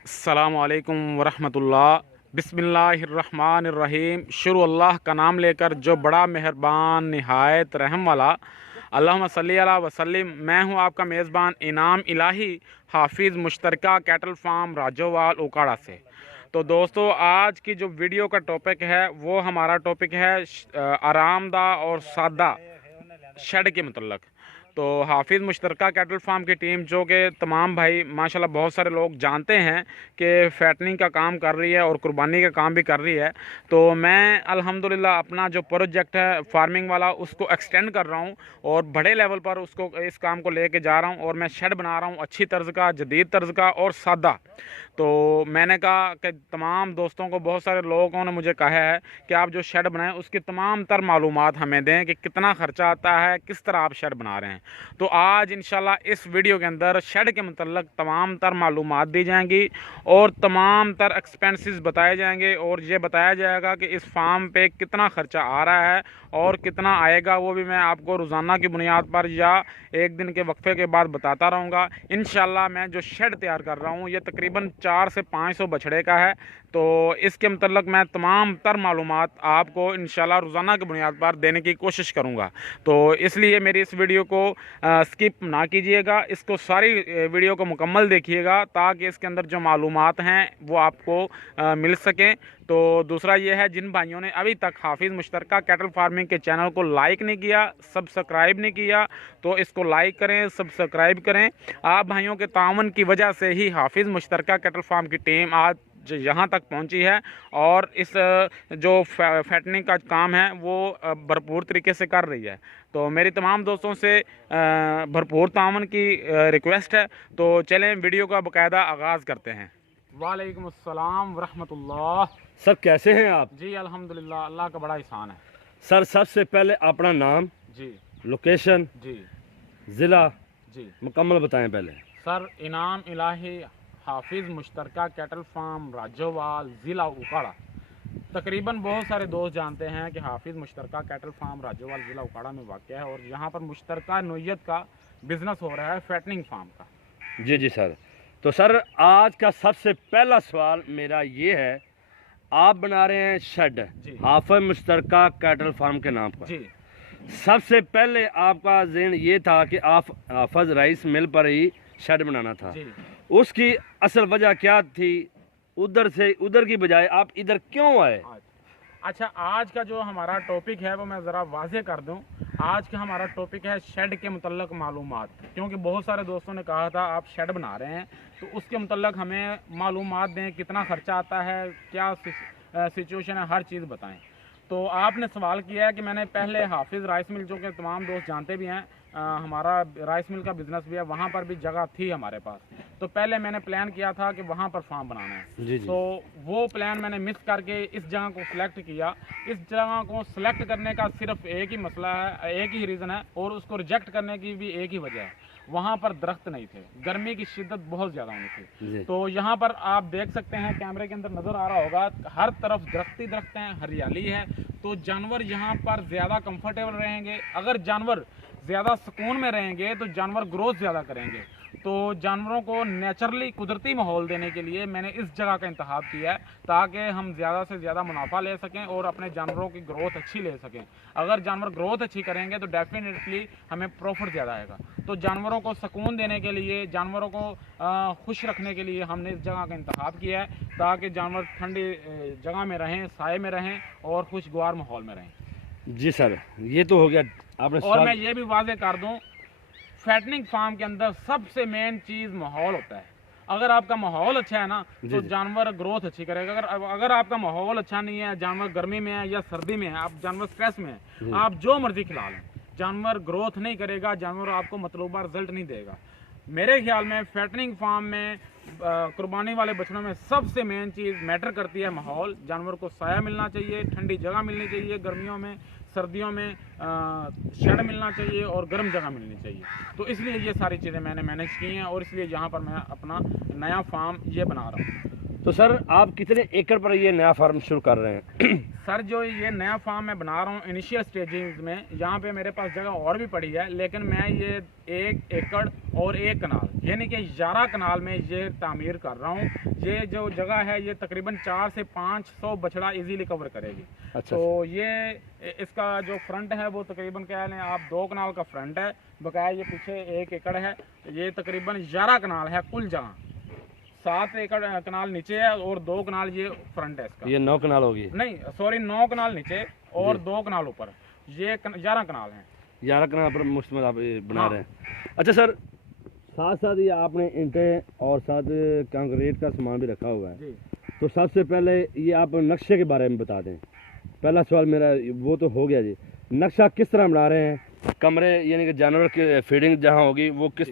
अस्सलामुअलैकुम वरहमतुल्लाह। बिस्मिल्लाहिर्रहमानिर्रहीम। शुरू अल्लाह का नाम लेकर जो बड़ा मेहरबान निहायत रहम वाला। अल्लाहुम्मा सल्ली अला वसल्लिम। मैं हूं आपका मेज़बान इनाम इलाही, हाफिज़ मुश्तरका कैटल फार्म राजोवाल उकाड़ा से। तो दोस्तों, आज की जो वीडियो का टॉपिक है वो हमारा टॉपिक है आरामदा और सादा शेड के मतलब। तो हाफिज़ मुश्तरका कैटल फार्म की टीम, जो कि तमाम भाई माशाल्लाह बहुत सारे लोग जानते हैं कि फैटनिंग का काम कर रही है और कुर्बानी का काम भी कर रही है। तो मैं अल्हम्दुलिल्लाह अपना जो प्रोजेक्ट है फार्मिंग वाला उसको एक्सटेंड कर रहा हूं और बड़े लेवल पर उसको इस काम को लेके जा रहा हूं। और मैं शेड बना रहा हूं अच्छी तर्ज का, जदीद तर्ज का और सादा। तो मैंने कहा कि तमाम दोस्तों को, बहुत सारे लोगों ने मुझे कहा है कि आप जो शेड बनाएं उसकी तमाम तर मालूमात हमें दें कि कितना ख़र्चा आता है, किस तरह आप शेड बना रहे हैं। तो आज इंशाल्लाह इस वीडियो के अंदर शेड के मतलब तमाम तर मालूमात दी जाएंगी और तमाम तर एक्सपेंसेस बताए जाएंगे और ये बताया जाएगा कि इस फार्म पे कितना ख़र्चा आ रहा है और कितना आएगा। वो भी मैं आपको रोज़ाना की बुनियाद पर या एक दिन के वक्फे के बाद बताता रहूँगा। इंशाल्लाह मैं जो शेड तैयार कर रहा हूँ ये तकरीबन 400 से 500 बछड़े का है। तो इसके मतलब मैं तमाम तर मालूमात आपको इंशाल्लाह रोज़ाना की बुनियाद पर देने की कोशिश करूँगा। तो इसलिए मेरी इस वीडियो को स्किप ना कीजिएगा, इसको सारी वीडियो को मुकम्मल देखिएगा ताकि इसके अंदर जो मालूमात हैं वो आपको मिल सकें। तो दूसरा ये है, जिन भाइयों ने अभी तक हाफिज़ मुश्तरका कैटल फार्मिंग के चैनल को लाइक नहीं किया, सब्सक्राइब नहीं किया, तो इसको लाइक करें, सब्सक्राइब करें। आप भाइयों के तावन की वजह से ही हाफिज़ मुश्तरका कैटल फार्म की टीम आज यहाँ तक पहुँची है और इस जो फैटनिंग का काम है वो भरपूर तरीके से कर रही है। तो मेरी तमाम दोस्तों से भरपूर तावन की रिक्वेस्ट है। तो चलें वीडियो का बाकायदा आगाज़ करते हैं। वालेकुम अस्सलाम वरहमतुल्लाह। सर कैसे हैं आप? जी अल्हम्दुलिल्लाह, अल्लाह का बड़ा एहसान है। सर सबसे पहले अपना नाम, जी लोकेशन, जी ज़िला जी मुकम्मल बताएं पहले। सर, इनाम इलाही, हाफिज़ मुश्तरका कैटल फार्म राजोवाल, ज़िला उकाड़ा। तकरीबन बहुत सारे दोस्त जानते हैं कि हाफिज़ मुश्तरका कैटल फार्म राजोवाल ज़िला उकाड़ा में वाक़ है और यहाँ पर मुश्तरका नोयत का बिज़नेस हो रहा है, फैटनिंग फार्म का। जी जी सर। तो सर आज का सबसे पहला सवाल मेरा ये है, आप बना रहे हैं शेड हाफिज़ मुश्तरका कैटल फार्म के नाम पर। जी सबसे पहले आपका ज़हन ये था कि आप हाफिज़ राइस मिल पर ही शेड बनाना था। जी उसकी असल वजह क्या थी? उधर की बजाय आप इधर क्यों आए? अच्छा, आज का जो हमारा टॉपिक है वो मैं ज़रा वाज़े कर दूं। आज का हमारा टॉपिक है शेड के मुतल्लक मालूमात, क्योंकि बहुत सारे दोस्तों ने कहा था आप शेड बना रहे हैं तो उसके मुतल्लक हमें मालूमात दें, कितना ख़र्चा आता है, क्या सिचुएशन है, हर चीज़ बताएं। तो आपने सवाल किया है कि मैंने पहले हाफिज़ राइस मिल, जो कि तमाम दोस्त जानते भी हैं, हमारा राइस मिल का बिज़नेस भी है, वहाँ पर भी जगह थी हमारे पास। तो पहले मैंने प्लान किया था कि वहाँ पर फार्म बनाना है। जी जी। तो वो प्लान मैंने मिस करके इस जगह को सिलेक्ट किया। इस जगह को सिलेक्ट करने का सिर्फ एक ही मसला है, एक ही रीज़न है, और उसको रिजेक्ट करने की भी एक ही वजह है। वहाँ पर दरख्त नहीं थे, गर्मी की शिद्दत बहुत ज़्यादा होनी थी। तो यहाँ पर आप देख सकते हैं, कैमरे के अंदर नज़र आ रहा होगा, हर तरफ दरख्त ही दरख्त हैं, हरियाली है। तो जानवर यहाँ पर ज़्यादा कंफर्टेबल रहेंगे। अगर जानवर ज़्यादा सुकून में रहेंगे तो जानवर ग्रोथ ज़्यादा करेंगे। तो जानवरों को नेचुरली कुदरती माहौल देने के लिए मैंने इस जगह का इंतखाब किया है ताकि हम ज़्यादा से ज़्यादा मुनाफा ले सकें और अपने जानवरों की ग्रोथ अच्छी ले सकें। अगर जानवर ग्रोथ अच्छी करेंगे तो डेफिनेटली हमें प्रॉफिट ज़्यादा आएगा। तो जानवरों को सुकून देने के लिए, जानवरों को खुश रखने के लिए हमने इस जगह का इंतखाब किया है ताकि जानवर ठंडी जगह में रहें, साए में रहें और खुशगवार माहौल में रहें। जी सर, ये तो हो गया आपने। और मैं ये भी वाज़े कर दूं, फैटनिंग फार्म के अंदर सबसे मेन चीज़ माहौल होता है। अगर आपका माहौल अच्छा है ना तो जानवर ग्रोथ अच्छी करेगा। अगर आपका माहौल अच्छा नहीं है, जानवर गर्मी में है या सर्दी में है, आप जानवर स्ट्रेस में है, आप जो मर्जी खिला लें, जानवर ग्रोथ नहीं करेगा, जानवर आपको मतलूबा रिजल्ट नहीं देगा। मेरे ख्याल में फैटनिंग फार्म में कुर्बानी वाले बछड़ों में सबसे मेन चीज़ मैटर करती है माहौल। जानवर को साया मिलना चाहिए, ठंडी जगह मिलनी चाहिए, गर्मियों में सर्दियों में शेड मिलना चाहिए और गर्म जगह मिलनी चाहिए। तो इसलिए ये सारी चीज़ें मैंने मैनेज की हैं और इसलिए यहाँ पर मैं अपना नया फार्म ये बना रहा हूँ। तो सर आप कितने एकड़ पर ये नया फार्म शुरू कर रहे हैं? सर जो ये नया फार्म मैं बना रहा हूँ इनिशियल स्टेजेस में, यहाँ पे मेरे पास जगह और भी पड़ी है, लेकिन मैं ये 1 एकड़ और 1 कनाल यानी कि 11 कनाल में ये तामीर कर रहा हूँ। ये जो जगह है ये तकरीबन 400 से 500 बछड़ा इजीली कवर करेगी। अच्छा, तो ये इसका जो फ्रंट है वो तकरीबन कह लें आप 2 कनाल का फ्रंट है, बकाया ये पीछे 1 एकड़ है। ये तकरीबन 11 कनाल है कुल जहाँ, 7 एकड़ कनाल नीचे है और 2 कनाल ये फ्रंट है इसका। ये 9 कनाल होगी? नहीं सॉरी, 9 कनाल नीचे और 2 कनाल ऊपर, ये 11 कनाल हैं। 11 कनाल पर मुश्तमिल आप ये बना हाँ। रहे हैं। अच्छा सर, साथ साथ ये आपने ईंटें और साथ कंक्रीट का सामान भी रखा हुआ है जी। तो सबसे पहले ये आप नक्शे के बारे में बता दें। पहला सवाल मेरा वो तो हो गया जी, नक्शा किस तरह बना रहे हैं? कमरे यानी कि जानवर की फीडिंग जहाँ होगी वो किस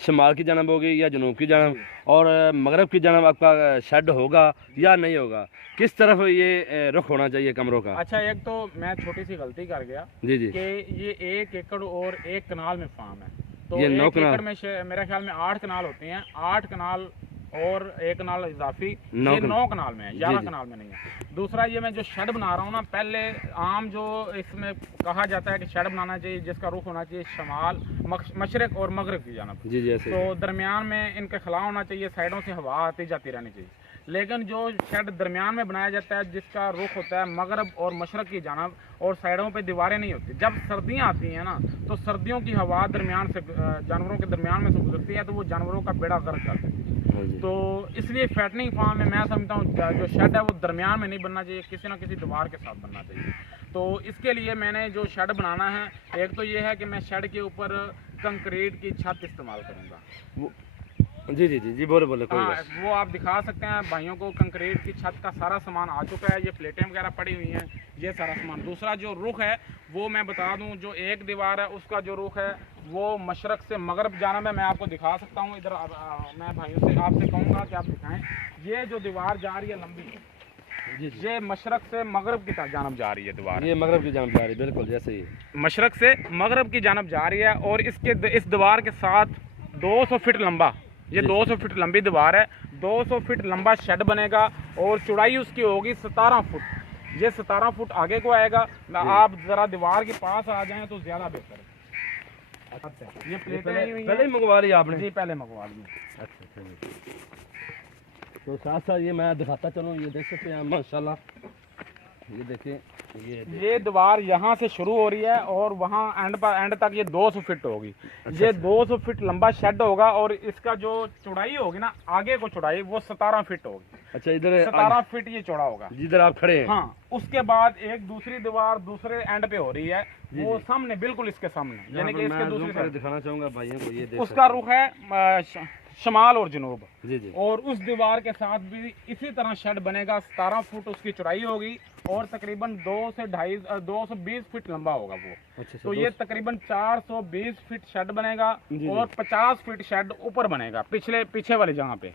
शुमाल की जानब होगी या जनूब की जानब, और मगरब की जानब आपका शेड होगा या नहीं होगा? किस तरफ ये रुख होना चाहिए कमरों का? अच्छा, एक तो मैं छोटी सी गलती कर गया जी जी। कि ये 1 एकड़ और 1 कनाल में फार्म है, तो ये 9 1 कनाल एकड़ में मेरे ख्याल में 8 कनाल होते हैं, 8 कनाल और 1 कनाल इजाफी, ये 9 कनाल में है, 11 कनाल में नहीं है। दूसरा ये मैं जो शेड बना रहा हूँ ना, पहले आम जो इसमें कहा जाता है कि शेड बनाना चाहिए जिसका रुख होना चाहिए शमाल, मशरक और मगरब की जानब। जी जी ऐसे। तो दरमियान में इनके खला होना चाहिए, साइडों से हवा आती जाती रहनी चाहिए। लेकिन जो शेड दरमियान में बनाया जाता है जिसका रुख होता है मगरब और मशरक की जानब और साइडों पे दीवारें नहीं होती, जब सर्दियाँ आती हैं ना तो सर्दियों की हवा दरमियान से जानवरों के दरमियान में से गुजरती है तो वो जानवरों का बेड़ा गर्क कर देती है। तो इसलिए फैटनिंग फार्म में मैं समझता हूँ जो शेड है वो दरमियान में नहीं बनना चाहिए, किसी ना किसी दीवार के साथ बनना चाहिए। तो इसके लिए मैंने जो शेड बनाना है, एक तो ये है कि मैं शेड के ऊपर कंक्रीट की छत इस्तेमाल करूँगा। जी जी जी जी, बोले बोले कोई हाँ, बात। वो आप दिखा सकते हैं भाइयों को, कंक्रीट की छत का सारा सामान आ चुका है, ये प्लेटें वगैरह पड़ी हुई हैं, ये सारा सामान। दूसरा जो रुख है वो मैं बता दूं, जो एक दीवार है उसका जो रुख है वो मशरक से मगरब जानब है, मैं आपको दिखा सकता हूँ इधर। मैं भाइयों से आपसे कहूँगा कि आप दिखाएं, ये जो दीवार जा रही है लंबी, ये मशरक से मगरब की जानब जा रही है दीवार, ये मगरब की जानब जा रही है, बिल्कुल जैसे ही मशरक से मगरब की जानब जा रही है। और इस दीवार के साथ 200 फीट लंबा, ये 200 फीट लंबी दीवार है, 200 फीट लंबा शेड बनेगा और चौड़ाई उसकी होगी 17 फुट। ये 17 फुट आगे को आएगा। आप जरा दीवार के पास आ जाएं तो ज्यादा बेहतर है। ये प्लेटें पहले ही मंगवा ली आपने? जी पहले मंगवा ली। अच्छा अच्छा। तो साथ साथ ये मैं दिखाता चलूँ, ये देख सकते हैं माशाल्लाह, ये देखें, ये दीवार यहाँ से शुरू हो रही है और वहाँ एंड तक ये 200 फीट होगी। ये 200 फीट लंबा शेड होगा और इसका जो चौड़ाई होगी ना, आगे को चौड़ाई वो 17 फीट होगी। अच्छा, इधर 17 फीट ये चौड़ा होगा जिधर आप खड़े हैं। हाँ, उसके बाद एक दूसरी दीवार दूसरे एंड पे हो रही है, वो सामने बिल्कुल इसके सामने, यानी कि इसके दूसरी साइड दिखाना चाहूंगा भाइयों को, ये देख उसका रुख है शमाल और जनूब। जी जी। और उस दीवार के साथ भी इसी तरह शेड बनेगा, 17 फुट उसकी चौड़ाई होगी और तकरीबन 220 फीट लंबा होगा वो। अच्छा, तो ये तकरीबन 420 फीट शेड बनेगा और 50 फीट शेड ऊपर बनेगा पीछे वाली जगह पे,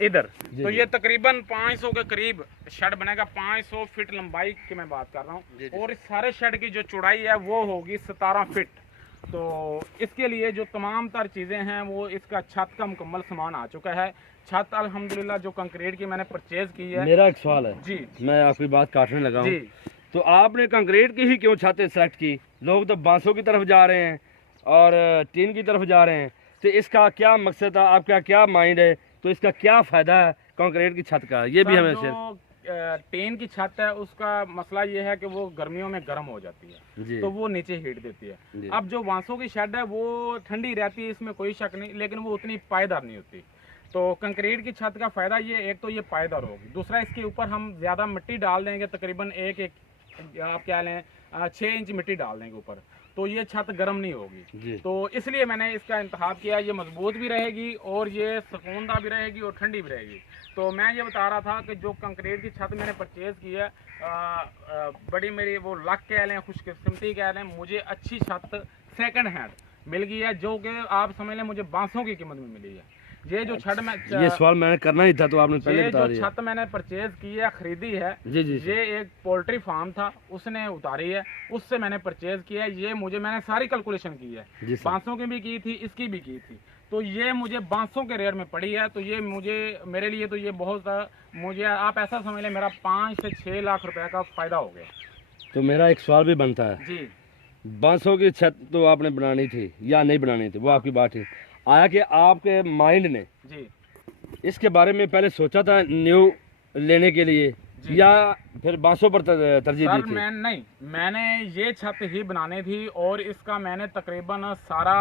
इधर। तो ये तकरीबन 500 के करीब शेड बनेगा, 500 फीट लंबाई की मैं बात कर रहा हूँ। और इस सारे शेड की जो चौड़ाई है वो होगी 17 फीट। तो इसके लिए जो तमाम तर चीज़ें हैं वो, इसका छत का मुकम्मल सामान आ चुका है। छत अल्हम्दुलिल्लाह जो कंक्रीट की मैंने परचेज की है। मेरा एक सवाल है जी, मैं आपकी बात काटने लगा हूँ, जी। तो आपने कंक्रीट की ही क्यों छत सेलेक्ट की? लोग तो बांसों की तरफ जा रहे हैं और टीन की तरफ जा रहे हैं, तो इसका क्या मकसद था, आपका क्या माइंड है, तो इसका क्या फ़ायदा है कंक्रीट की छत का, ये भी हमें शेयर। टीन की छत है उसका मसला ये है कि वो गर्मियों में गर्म हो जाती है, तो वो नीचे हीट देती है। अब जो बांसों की शेड है वो ठंडी रहती है, इसमें कोई शक नहीं, लेकिन वो उतनी पायदार नहीं होती। तो कंक्रीट की छत का फ़ायदा ये, एक तो ये पायदार होगी, दूसरा इसके ऊपर हम ज़्यादा मिट्टी डाल देंगे, तकरीबन आप क्या लें 6 इंच मिट्टी डाल देंगे ऊपर, तो ये छत गर्म नहीं होगी। तो इसलिए मैंने इसका इंतखाब किया, ये मजबूत भी रहेगी और ये सुकूनदा भी रहेगी और ठंडी भी रहेगी। तो मैं ये बता रहा था कि जो कंक्रीट की छत मैंने परचेज़ की है, बड़ी मेरी वो लक कह लें, खुशकिस्मती कह लें, मुझे अच्छी छत सेकंड हैंड मिल गई है, जो कि आप समझ लें मुझे 500 की कीमत में मिली है। ये जो छत में, ये सवाल मैंने करना ही था तो आपने पहले बता दिया। छत मैंने परचेज की है, खरीदी है, जी जी, ये एक पोल्ट्री फार्म था उसने उतारी है, उससे मैंने परचेज किया है। ये मैंने सारी कैलकुलेशन की है, 500 की भी की थी, इसकी भी की थी। तो ये मुझे 500 के रेट में पड़ी है। तो ये मेरे लिए तो ये बहुत, मुझे आप ऐसा समझ लें मेरा 5 से 6 लाख रुपए का फ़ायदा हो गया। तो मेरा एक सवाल भी बनता है जी। 500 की छत तो आपने बनानी थी या नहीं बनानी थी, वो आपकी बात थी। आया कि आपके माइंड ने जी इसके बारे में पहले सोचा था न्यू लेने के लिए या फिर 500 पर तरजीह दी सर थी? मैंने ये छत ही बनानी थी और इसका मैंने तकरीबन सारा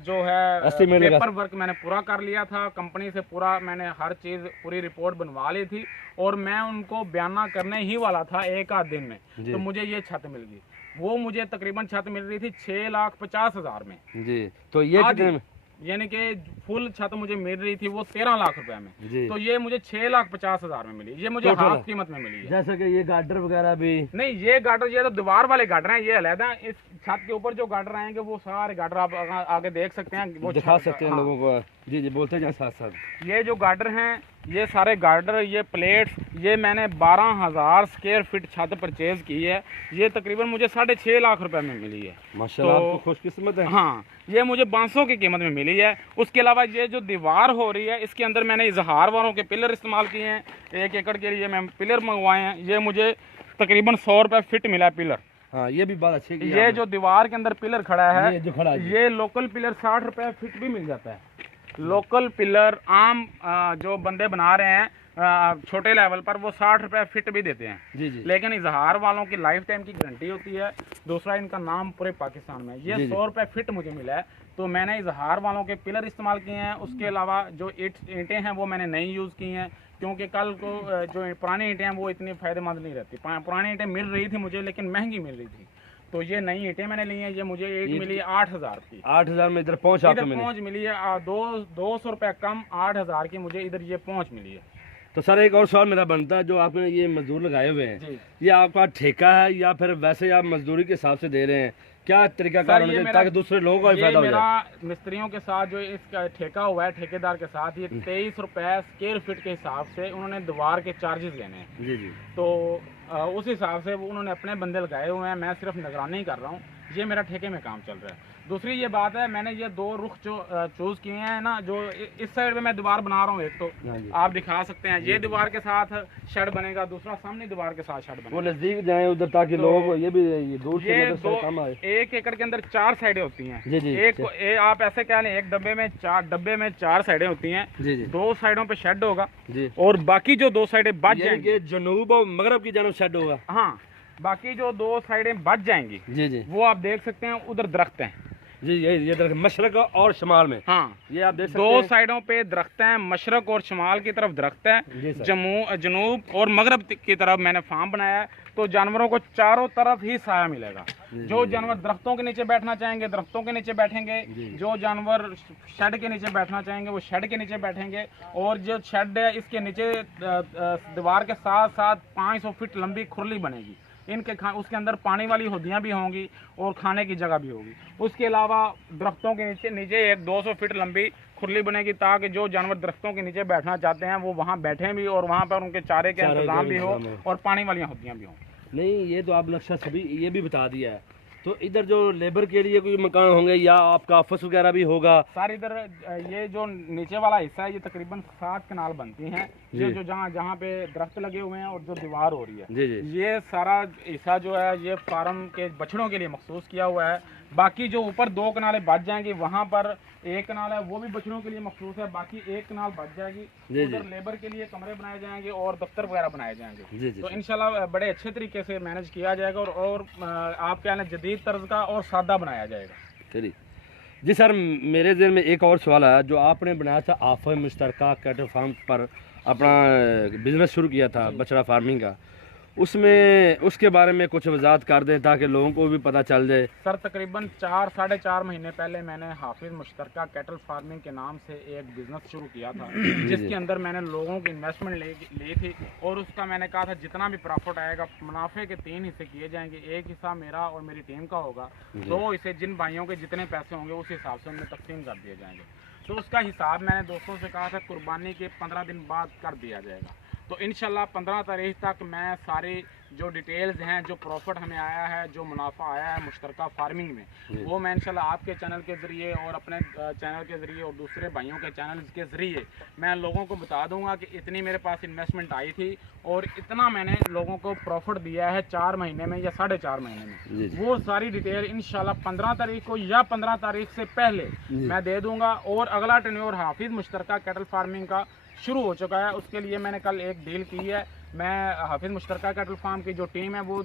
जो है पेपर वर्क मैंने पूरा कर लिया था कंपनी से। पूरा मैंने हर चीज़ पूरी रिपोर्ट बनवा ली थी और मैं उनको बयाना करने ही वाला था 1 आध दिन में। तो मुझे ये छत मिल गई। वो मुझे तकरीबन छत मिल रही थी 6,50,000 में जी। तो ये कितने में? यानी कि फुल छत मुझे मिल रही थी वो 13 लाख रुपए में। तो ये मुझे 6,50,000 में मिली। ये मुझे हाफ कीमत में मिली है। जैसे कि ये गार्डर वगैरह भी नहीं, ये गार्डर ये तो दीवार वाले गार्डर हैं, ये अलग। इस छत के ऊपर जो गार्डर आएंगे वो सारे गार्डर आप आगे देख सकते हैं, वो दिखा सकते हैं लोगों को। जी जी, बोलते जाए साथ साथ। ये जो गार्डर हैं, ये सारे गार्डर, ये प्लेट्स, ये मैंने 12,000 स्क्वायर फीट छत परचेज की है। ये तकरीबन मुझे 6.5 लाख रुपए में मिली है। माशाल्लाह, आपको खुशकिस्मत है। हाँ, ये मुझे 500 की कीमत में मिली है। उसके अलावा ये जो दीवार हो रही है, इसके अंदर मैंने इजहार वालों के पिलर इस्तेमाल किए हैं। 1 एकड़ के लिए मैं पिलर मंगवाए हैं। ये मुझे तकरीबन 100 रुपये फिट मिला है पिलर। हाँ, ये भी बात अच्छी है। ये जो दीवार के अंदर पिलर खड़ा है, ये जो खड़ा है, ये लोकल पिलर 60 रुपये फिट भी मिल जाता है। लोकल पिलर आम जो बंदे बना रहे हैं छोटे लेवल पर, वो 60 रुपये फिट भी देते हैं। जी जी। लेकिन इजहार वालों की लाइफ टाइम की गारंटी होती है। दूसरा, इनका नाम पूरे पाकिस्तान में। ये 100 रुपये फिट मुझे मिला है। तो मैंने इजहार वालों के पिलर इस्तेमाल किए हैं। उसके अलावा जो ईंटें हैं वो मैंने नई यूज़ की हैं, क्योंकि कल को जो पुरानी ईंटें हैं वो इतनी फ़ायदेमंद नहीं रहती। पुरानी ईंटें मिल रही थी मुझे, लेकिन महंगी मिल रही थी। तो ये नई ईंटें मैंने ली हैं। ये मुझे ईंट मिली 8,000 की। 8,000 में इधर पहुंच मिली है। 200 रुपये कम 8,000 की मुझे इधर ये पहुंच मिली है। तो सर एक और सवाल मेरा बनता है, जो आपने ये मजदूर लगाए हुए हैं, ये आपका ठेका है या फिर वैसे आप मजदूरी के हिसाब से दे रहे हैं? क्या तरीका कार होना चाहिए ताकि दूसरे लोगों को फायदा हो जाए? मेरा मिस्त्रियों के साथ जो इसका ठेका हुआ है, ठेकेदार के साथ, ये 23 रुपये स्क्वायर फीट के हिसाब से उन्होंने दीवार के चार्जेस लेने हैं। जी जी। तो उस हिसाब से वो उन्होंने अपने बंदे लगाए हुए हैं। मैं सिर्फ निगरानी कर रहा हूँ। ये मेरा ठेके में काम चल रहा है। दूसरी ये बात है, मैंने ये 2 रुख जो चूज़ किए हैं ना, जो इस साइड में मैं दीवार बना रहा हूँ, एक तो आप दिखा सकते हैं, ये दीवार के साथ शेड बनेगा। दूसरा सामने दीवार के साथ शेड बनेगा। वो नजदीक जाए उधर ताकि लोग ये भी दूर से काम आए। 1 एकड़ के अंदर 4 साइडें होती हैं। जी जी। आप ऐसे कह लें, एक डब्बे में 4 साइडें होती हैं। जी जी। 2 साइडों पे शेड होगा जी, और बाकी जो 2 साइडें बच जाएंगी, जनूब और मगरब की जानब शेड होगा। हाँ, बाकी जो 2 साइडें बच जाएंगी, जी जी, वो आप देख सकते हैं। उधर दरख्त हैं। जी, ये दरख्त मशरक और शमाल में। हाँ, ये आप देख सकते हैं। 2 साइडों पे दरख्त हैं। मशरक और शमाल की तरफ दरख्त है। जनूब और मगरब की तरफ मैंने फार्म बनाया है। तो जानवरों को चारों तरफ ही साया मिलेगा। जो जानवर दरख्तों के नीचे बैठना चाहेंगे दरख्तों के नीचे बैठेंगे। जो जानवर शेड के नीचे बैठना चाहेंगे वो शेड के नीचे बैठेंगे। और जो शेड है, इसके नीचे दीवार के साथ साथ 500 फीट लंबी खुरली बनेगी। उसके अंदर पानी वाली होदियाँ भी होंगी और खाने की जगह भी होगी। उसके अलावा दरख्तों के नीचे एक 200 फीट लंबी खुरली बनेगी, ताकि जो जानवर दरख्तों के नीचे बैठना चाहते हैं वो वहाँ बैठें भी और वहाँ पर उनके चारे के इंतजाम भी हो और पानी वाली होदियाँ भी हों। नहीं, ये तो आप नक्शा सभी ये भी बता दिया है। तो इधर जो लेबर के लिए कोई मकान होंगे या आपका ऑफिस वगैरह भी होगा? सर इधर ये जो नीचे वाला हिस्सा है, ये तकरीबन 7 कनाल बनती हैं। ये जो जहाँ पे दरख्त लगे हुए हैं और जो दीवार हो रही है, जी जी, ये सारा हिस्सा जो है ये फार्म के बछड़ों के लिए मखसूस किया हुआ है। बाकी जो ऊपर 2 कनालें बच जाएंगी, वहाँ पर 1 कनाल है वो भी बछड़ों के लिए मखसूस है। बाकी 1 कनाल बच जाएगी। उधर लेबर के लिए कमरे बनाए जाएंगे और दफ्तर वगैरह बनाए जाएंगे। तो इंशाल्लाह बड़े अच्छे तरीके से मैनेज किया जाएगा और आप क्या है, जदीद तर्ज का और सादा बनाया जाएगा। जी सर, मेरे दिल में एक और सवाल है। जो आपने बनाया था आफा मुश्तरका कैटल फार्म पर अपना बिजनेस शुरू किया था बछड़ा फार्मिंग का, उसमें उसके बारे में कुछ वजाहत कर दें ताकि लोगों को भी पता चल जाए। सर तकरीबन 4-4.5 महीने पहले मैंने हाफिज मुश्तरका कैटल फार्मिंग के नाम से एक बिज़नेस शुरू किया था, जिसके अंदर मैंने लोगों की इन्वेस्टमेंट ली थी। और उसका मैंने कहा था जितना भी प्रॉफिट आएगा मुनाफे के 3 हिस्से किए जाएंगे। 1 हिस्सा मेरा और मेरी टीम का होगा, 2 हिस्से जिन भाइयों के जितने पैसे होंगे उस हिसाब से उन्हें तकसीम कर दिए जाएंगे। तो उसका हिसाब मैंने दोस्तों से कहा था कुर्बानी के 15 दिन बाद कर दिया जाएगा। तो इंशाल्लाह 15 तारीख तक मैं सारी जो डिटेल्स हैं, जो प्रॉफिट हमें आया है, जो मुनाफा आया है मुश्तरका फार्मिंग में, वो मैं इंशाल्लाह आपके चैनल के ज़रिए और अपने चैनल के ज़रिए और दूसरे भाइयों के चैनल के ज़रिए मैं लोगों को बता दूंगा कि इतनी मेरे पास इन्वेस्टमेंट आई थी और इतना मैंने लोगों को प्रॉफिट दिया है 4 महीने में या 4.5 महीने में। वो सारी डिटेल इंशाल्लाह 15 तारीख को या 15 तारीख से पहले मैं दे दूंगा। और अगला टेन्योर हाफिज़ मुश्तरका कैटल फार्मिंग का शुरू हो चुका है। उसके लिए मैंने कल एक डील की है। मैं हाफिज़ मुश्तरका कैटल फार्म की जो टीम है वो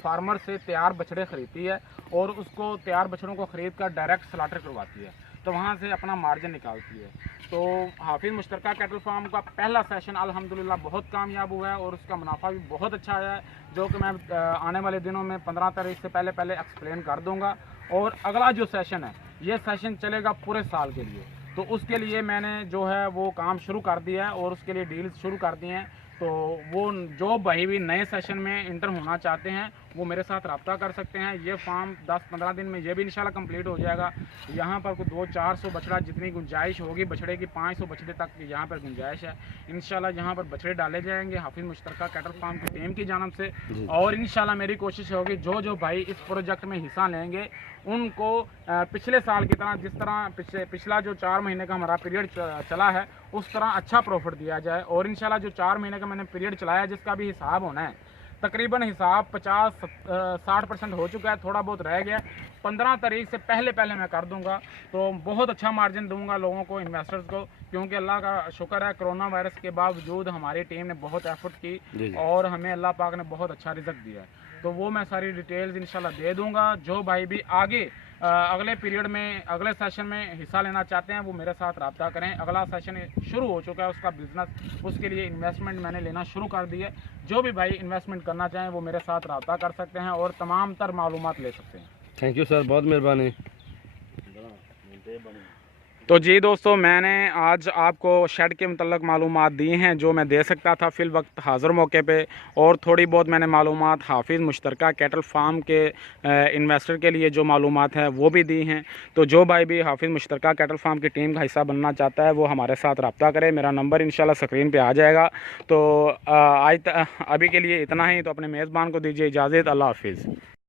फार्मर से तैयार बछड़े ख़रीदती है और उसको तैयार बछड़ों को ख़रीद कर डायरेक्ट स्लाटर करवाती है, तो वहाँ से अपना मार्जिन निकालती है। तो हाफिज़ मुश्तरका कैटल फार्म का पहला सेशन अल्हम्दुलिल्लाह बहुत कामयाब हुआ है और उसका मुनाफा भी बहुत अच्छा आया है, जो कि मैं आने वाले दिनों में 15 तारीख से पहले एक्सप्लेन कर दूँगा। और अगला जो सेशन है ये सेशन चलेगा पूरे साल के लिए, तो उसके लिए मैंने जो है वो काम शुरू कर दिया है और उसके लिए डील्स शुरू कर दिए हैं। तो वो जो भाई भी नए सेशन में इंटर होना चाहते हैं वो मेरे साथ रब्ता कर सकते हैं। ये फार्म 10-15 दिन में ये भी इंशाल्लाह कंप्लीट हो जाएगा। यहाँ पर कुछ 200-400 बछड़ा जितनी गुंजाइश होगी, बछड़े की 500 बछड़े तक की यहाँ पर गुंजाइश है। इंशाल्लाह यहाँ पर बछड़े डाले जाएंगे हाफिज़ मुश्तरका कैटल फार्म की टीम की जानब से। और इंशाल्लाह मेरी कोशिश होगी जो भाई इस प्रोजेक्ट में हिस्सा लेंगे उनको पिछले साल की तरह, जिस तरह पिछला जो 4 महीने का हमारा पीरियड चला है उस तरह अच्छा प्रॉफिट दिया जाए। और इंशाल्लाह जो 4 महीने का मैंने पीरियड चलाया जिसका भी हिसाब होना है, तकरीबन हिसाब 50-60% हो चुका है, थोड़ा बहुत रह गया। 15 तारीख से पहले मैं कर दूंगा, तो बहुत अच्छा मार्जिन दूंगा लोगों को, इन्वेस्टर्स को, क्योंकि अल्लाह का शुक्र है कोरोना वायरस के बावजूद हमारी टीम ने बहुत एफर्ट की और हमें अल्लाह पाक ने बहुत अच्छा रिजल्ट दिया है। तो वो मैं सारी डिटेल्स इंशाल्लाह दे दूंगा। जो भाई भी आगे अगले पीरियड में, अगले सेशन में हिस्सा लेना चाहते हैं वो मेरे साथ रब्ता करें। अगला सेशन शुरू हो चुका है उसका बिजनेस, उसके लिए इन्वेस्टमेंट मैंने लेना शुरू कर दी है। जो भी भाई इन्वेस्टमेंट करना चाहें वो मेरे साथ रब्ता कर सकते हैं और तमाम तर मालूमात ले सकते हैं। थैंक यू सर, बहुत मेहरबानी। तो जी दोस्तों, मैंने आज आपको शेड के मतलब मालूमात दी हैं जो मैं दे सकता था फिल वक्त हाज़िर मौके पे, और थोड़ी बहुत मैंने मालूमात हाफिज़ मुश्तरका कैटल फार्म के इन्वेस्टर के लिए जो मालूमात हैं वो भी दी हैं। तो जो भाई भी हाफिज़ मुश्तरका कैटल फार्म की टीम का हिस्सा बनना चाहता है वो हमारे साथ रब्ता करे। मेरा नंबर इंशाल्लाह स्क्रीन पर आ जाएगा। तो अभी के लिए इतना ही। तो अपने मेज़बान को दीजिए इजाज़त। अल्लाह हाफिज़।